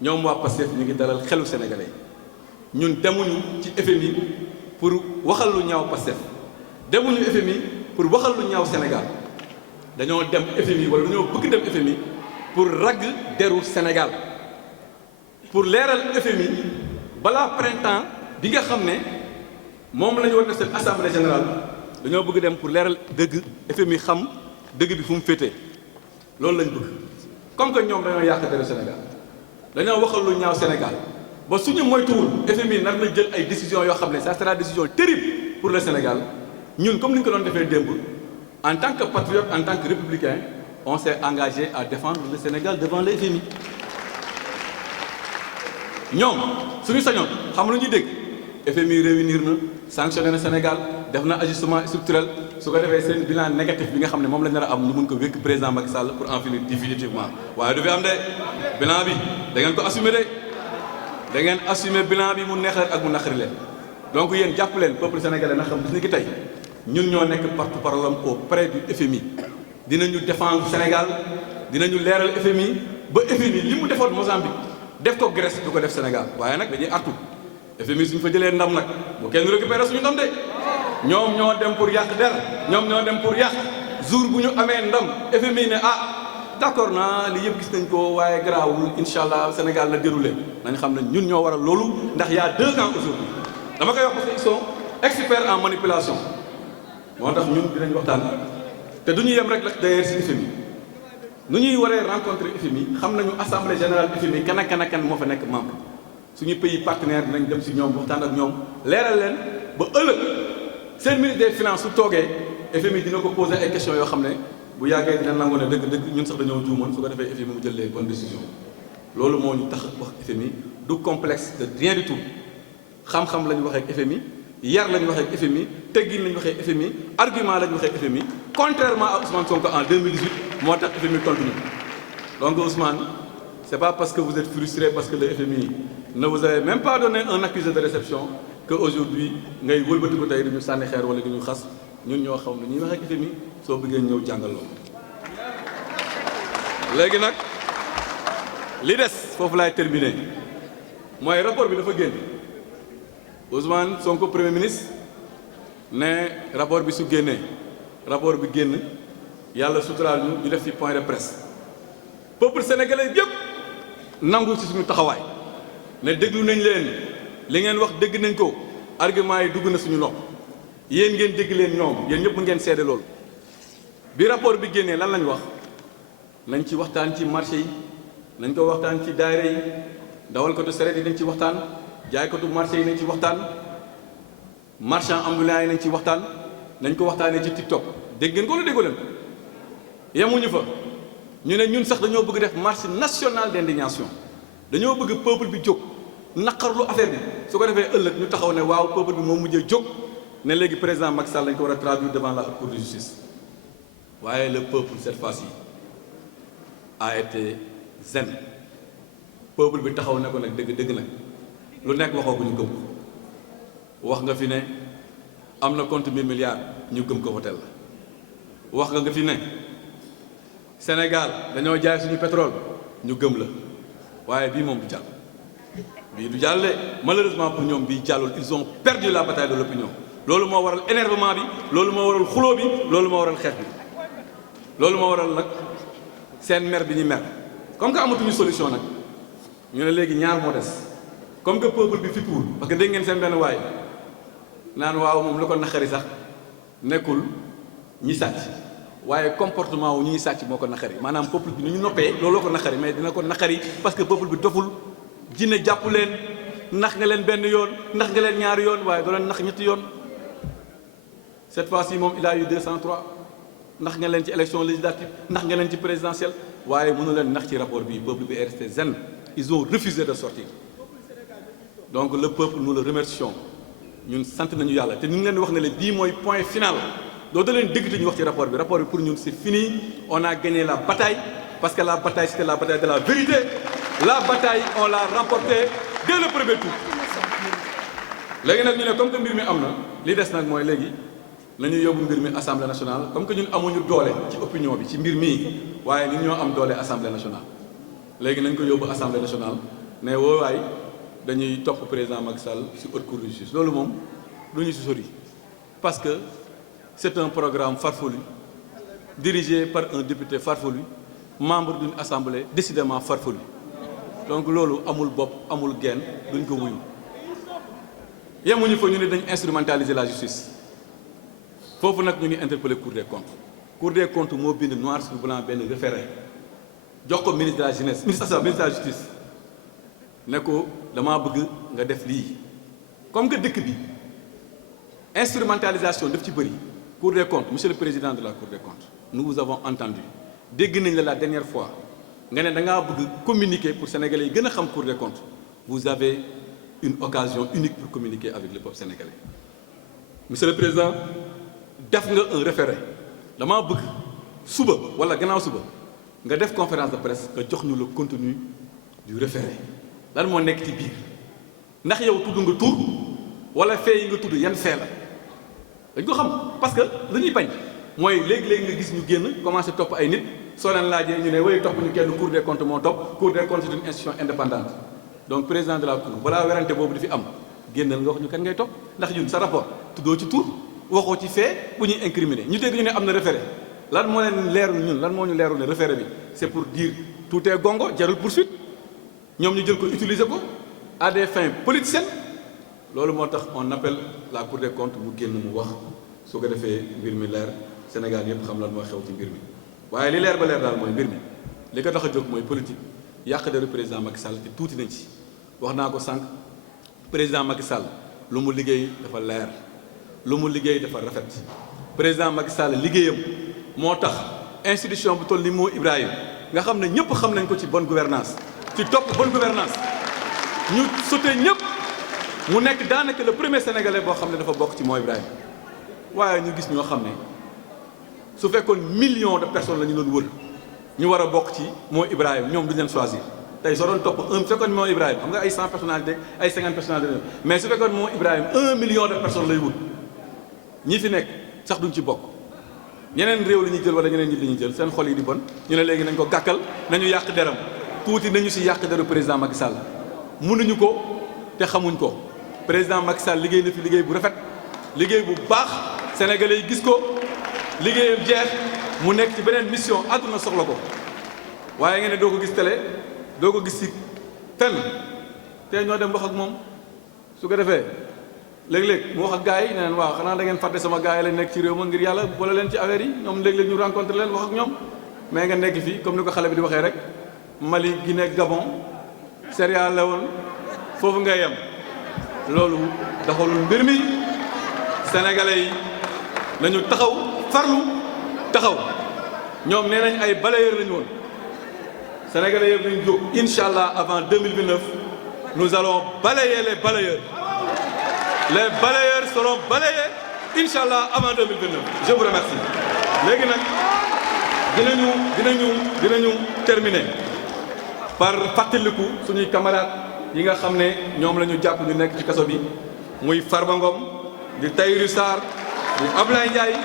ñoom waa Pastef ñu ngi dalal xelu sénégalais ñun demuñu ci FMI pour waxal lu ñaaw Pastef demuñu FMI pour waxal lu ñaaw Sénégal dañoo dem FMI wala dañoo bëgg dem FMI pour ragg deru Sénégal pour leeral FMI balaa printemps bi nga xam ne moom la ñu war def seen assemblée générale dañoo bëgg dem pour leeral dëgg FMI xam dëgg bi fu mu féetee loolu lañ bëgg comme que ñoom dañoo yàq deru Sénégal dañoo waxal lu ñaaw Sénégal ba suñu moytuwul FMI nar na jël ay décisions yoo xam ne ça sera décision terrible pour le Sénégal ñun comme ni ñu ko doon defee démb en tant que patriote en tant que républicain on s'est engagé à défendre le Sénégal devant le FMI ñoom suñu sañoon xam lu ñuy dégg FMI réunir na sanctionné na Sénégal def na ajustement structurel su ko defee seen bilan négatif bi nga xam ne moom la nar a am ñu mun ko wékk président Macky Sall pour en finir définitivement waaye du fi am de bilan bi da ngeen ko assumer de da ngeen assumer bilan bi mu neex leen ak mu naqari leen donc yéen jàpp leen peuple sénégalais na xam bis ni ki tey ñun ñoo nekk porte-parole auprès du FMI dinañu défendre Sénégal dinañu leeral FMI ba FMI li mu defoon Mozambique def ko Grèce du ko def Sénégal waaye nag dañuy artu FMI suñu fa jëlee ndam nag bu kenn récupéré suñu ndam de ñoom ñoo dem pour yàq der ñoom ñoo dem pour yàq jour bu ñu amee ndam FMI ne d'accord naa li yëpp gis nañ ko waaye garaawul incha allah Sénégal la déroulé nañ xam ne ñun ñoo waral loolu ndax y a 2 ans aujourd'hui dama koy wax parce qu'ils sont experts en manipulation moo tax ñun dinañ waxtaan te du ñu yem rek la d'ailleurs si FMI nu ñuy waree rencontrer FMI xam nañu assemblée générale FMI kan ak kan moo fa nekk membre suñu pays partenaire dinañ dem si ñoom waxtaan ak ñoom leeral leen ba ëllëg seen ministre des finances su toogee FMI dina ko poser ay questions yoo xam ne bu yàggee dina nangu ne dëgg ñun sax dañoo juumoon su ko defee FMI mu jël les bonnes décisions loolu moo ñu tax wax FMI du complexe de rien du tout xam-xam la ñu waxee ak FMI yar la ñu waxee ak FMI teggin la ñu waxee FMI argument la ñu waxee FMI contrairement à Ousmane Sonko en 2018 moo tax FMI tontu ñu Donc Ousmane, ce n'est pas parce que vous êtes frustré parce que le FMI ne vous avait même pas donné un accusé de réception qu'aujourd'hui, vous avez wëlbati ko tey dañu sànni xeer wala dañu xas ñun ñoo xam ne ñuy wax ak FMI soo bëggee ñëw jàngal loolu. léegi nag li des foofu laay terminer mooy rapport bi dafa génn Ousmane Sonko premier ministre ne rapport bi su génnee rapport bi génn yàlla suturaal ñu def ci point de presse peuple sénégalais yëpp nangu ci suñu taxawaay ne déglu nañ leen li ngeen wax dégg nañ ko argument yi dugg na suñu nopp yéen ngeen dégg leen ñoom yéen ñëpp ngeen seede loolu bi rapport bi génnee lan lañ wax nañ ci waxtaan ci marché yi nañ ko waxtaan ci daayira yi dawalkatu sareet yi nañ ci waxtaan jaaykatu marché yi nañ ci waxtaan marchand ambulant yi nañ ci waxtaan nañ ko waxtaanee ci TikTok dégg ngeen ko la déggoo leen yemuñu fa ñu ne ñun sax dañoo bëgg def marche nationale d'indignation dañoo bëgg peuple bi jóg naqarlu affaire bi su ko defee ëllëg ñu taxaw ne waaw peuple bi moom mujjee jóg ne léegi président Macky Sall lañ ko war a traduire devant la Cour de justice waaye le peuple cette fois-ci a été zen peuple bi taxaw ne ko nag dëgg nag lu nekk waxoo ko ñu gëm wax nga fi ne am na compte 1000 milliards ñu gëm ko hôtel la wax nga fi ne Sénégal dañoo jaay suñu pétrole ñu gëm la waaye bii moom du jàll bii du jàll malheureusement pour ñoom bii jàllul ils ont perdu la bataille de l'opinion loolu moo waral énervement bi loolu moo waral xuloo bi loolu moo waral xeex bi loolu moo waral nag seen mer bi ñu mer comme que amatuñu solution nag ñu ne léegi ñaar moo des comme que peuple bi fippuwul parce que dégg ngeen seen benn waay naan waaw moom lu ko naqari sax nekkul ñi sàcc waaye comportement wu ñuy sàcc moo ko naqari maanaam peuple bi ni ñu noppee looloo ko naqari mais dina ko naqari parce que peuple bi doful jinne jàpp leen nax nga leen benn yoon nax nga leen ñaari yoon waaye doo leen nax ñetti yoon cette fois-ci moom il a eu 203 nax nga leen ci élection législative nax nga leen ci présidentielle waaye mënu leen nax ci rapport bi peuple bi est resté zen ils ont refusé de sortir donc le peuple nous le remercions ñun sant nañu yàlla te ñu ngi leen di wax ne leen bii mooy point final dootu leen dégg te ñu wax ci rapport bi pour ñun c'est fini on a gagné la bataille parce que la bataille c'était la bataille de la vérité la bataille on l'a remportée dès le premier tour léegi nag ñu ne comme que mbir mi am na li des nag mooy léegi nañu yóbbu mbir mi assemblée nationale comme que ñun amuñu doole ci opinion bi ci mbir mii waaye ñun ñoo am doole assemblée nationale léegi nañ ko yóbbu assemblée nationale mais woowaay dañuy topp président Macky Sall ci haute cour de justice loolu moom du ñu si sori parce que c'est un programme farfelu dirigé par un député farfelu membre d'une assemblée décidément farfelu donc loolu amul bopp amul genn duñ ko wuyu yemuñu fa ñu ne dañ instrumentaliser la justice foofu nag ñu ngi interpeller Cour des comptes moo bind noir sur blanc benn référé jox ko ministre de la jeunesse ministre de la justice ne ko damaa bëgg nga def lii comme que dëkk bi instrumentalisation daf ci bëri Cour des comptes monsieur le président de la Cour des comptes nous vous avons entendu dégg nañ la dernière fois nga ne da ngaa bëgg communiquer pour sénégalais yi gën a xam Cour des comptes vous avez une occasion unique pour communiquer avec le peuple sénégalais monsieur le président def nga un référé damaa bëgg suba wala gannaaw suba nga def conférence de presse nga jox ñu le contenu du référé lan moo nekk ci biir ndax yow tudd nga tur wala fee yi nga tudd yan fee la dañ ko xam parce que lu ñuy bañ mooy léegi-léegi nga gis ñu génn commencé topp ay nit soo leen laajee ñu ne way topp ñu kenn Cour des comptes moo topp Cour des comptes c'est une institution indépendante donc président de la Cour balaa werante boobu di fi am génnal nga wax ñu kan ngay topp ndax ñun sa rapport tuddoo ci tur waxoo ci fee bu ñuy incriminer ñu dégg ñu ne am na référé lan moo leen leerul ñun lan moo ñu leerul ne référé bi c'est pour dire tout est gongo jarul poursuite ñoom ñu jël ko utiliser ko à des fins politiciennes loolu moo tax on appelle la Cour des comptes mu génn mu wax su ko defee mbir mi leer Sénégal yëpp xam lan moo xew ci mbir mi waaye li leer ba leer daal mooy mbir mi li ko tax a jóg mooy politique yàq deru président Macky Sall te tuuti nañ ci wax naa ko sànq président Macky Sall lu mu liggéey dafa leer lu mu liggéey dafa rafet président Macky Sall liggéeyam moo tax institution bu toll ni moo Ibrahima nga xam ne ñëpp xam nañ ko ci bonne gouvernance ci topp bonne gouvernance ñu sauté ñëpp mu nekk daanaka le premier sénégalais boo xam ne dafa bokk ci moo Ibrahima waaye ñu gis ñoo xam ne su fekkoon millions de personnes la ñu doon wër ñu war a bokk ci moo Ibrahima ñoom duñ leen choisir tey soo doon topp su fekkoon moo Ibrahima xam nga ay 100 personnalités ay 50 personnalités mais su fekkoon moo Ibrahima 1 million de personnes lay wut ñi fi nekk sax duñ ci bokk ñeneen réew la ñuy jël wala ñeneen nit la ñuy jël seen xol yi di bon ñu ne léegi nañ ko gàkkal nañu yàq deram tuuti nañu si yàq deru président Macky Sall mënuñu ko te xamuñ ko président Macky Sall liggéey na fi liggéey bu rafet liggéey bu baax sénégalais yi gis ko liggéeyam jeex mu nekk ci beneen mission àdduna soxla ko waaye ngeen ne doo ko gis télé doo ko gis si fenn te ñoo dem wax ak moom su ko defee léeg-léeg mu wax ak gars yi ne leen waaw xanaa da ngeen fàtte sama gars yi lañ nekk ci réew ma ngir yàlla boole leen ci affaire yi ñoom léeg-léeg ñu rencontré leen wax ak ñoom mais nga nekk fii comme ni ko xale bi di waxee rek Mali Guinée Gabon Sierra Leone foofu ngay yem loolu doxalul mbir mi sénégalais yi nañu taxaw farlu taxaw ñoom nee nañ ay balayeur lañu woon sénégalais yëpp nañu jóg incha allah avant 2029 nous allons balayer les balayeurs. Les balayeurs seront balayés, Inch'Allah, avant 2029. Je vous remercie. Léegi nag dinañu terminer par fàttaliku suñuy camarades yi nga xam ne ñoom la ñu jàpp ñu nekk ci kaso bi muy Farba Ngom di Tahirou Sarr di Ablaye Ndiaye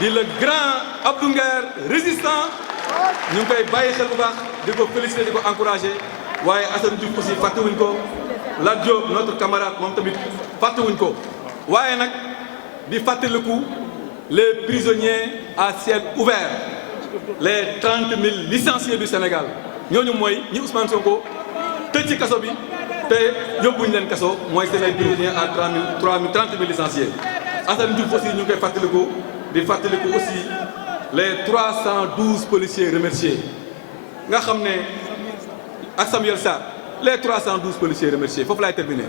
di le grand Abdou Nguer résistant ñu ngi koy bàyyi xel bu baax di ko féliciter di ko encourager waaye Assane Diouf aussi fàttewuñ ko Lat Diop notre camarade moom tamit fàttewuñ ko waaye nag di fàttaliku les prisonniers à ciel ouvert les 30 000 licenciés du Sénégal ñooñu mooy ñi Ousmane Sonko tëj ci kaso bi te yóbbuñu leen kaso mooy c'est les prisonniers à 30 000 licenciés. Assane Diouf aussi ñu ngi koy fàttaliku di fàttaliku aussi les 312 policiers remerciés nga xam ne ak Samuel Sarr les 312 policiers remerciés foofu laay terminer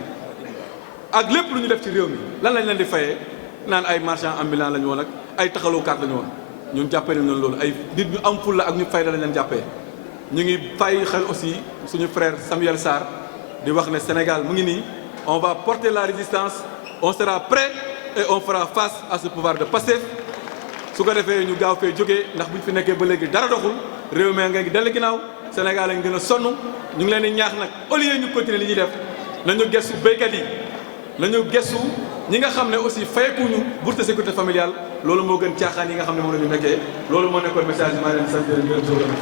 ak lépp lu ñu def ci réew mi lan lañ leen di fayee naan ay marchands ambulants la ñu woon ak ay taxalookaat la ñu woon ñun jàppee nañ leen loolu ay nit ñu am fulla ak ñu fayda lañ leen jàppee. ñu ngi bàyyi xel aussi suñu frère Samuel Sarr di wax ne Sénégal mu ngi nii on va porter la résistance on sera prêt et on fera face à ce pouvoir de Pastef su ko defee ñu gaaw fee jógee ndax buñ fi nekkee ba léegi dara doxul réew mi nga ngi dellu ginnaaw Sénégal lañ gën a sonn ñu ngi leen di ñaax nag au lieu ñu continuer li ñuy def nañu gëstu béykat yi nañu gëstu ñi nga xam ne aussi fayekuñu bourse de sécurité familiale loolu moo gën caaxaan yi nga xam ne moom la ñu nekkee loolu moo nekkoon message bi maa leen di sant di leen gërëm.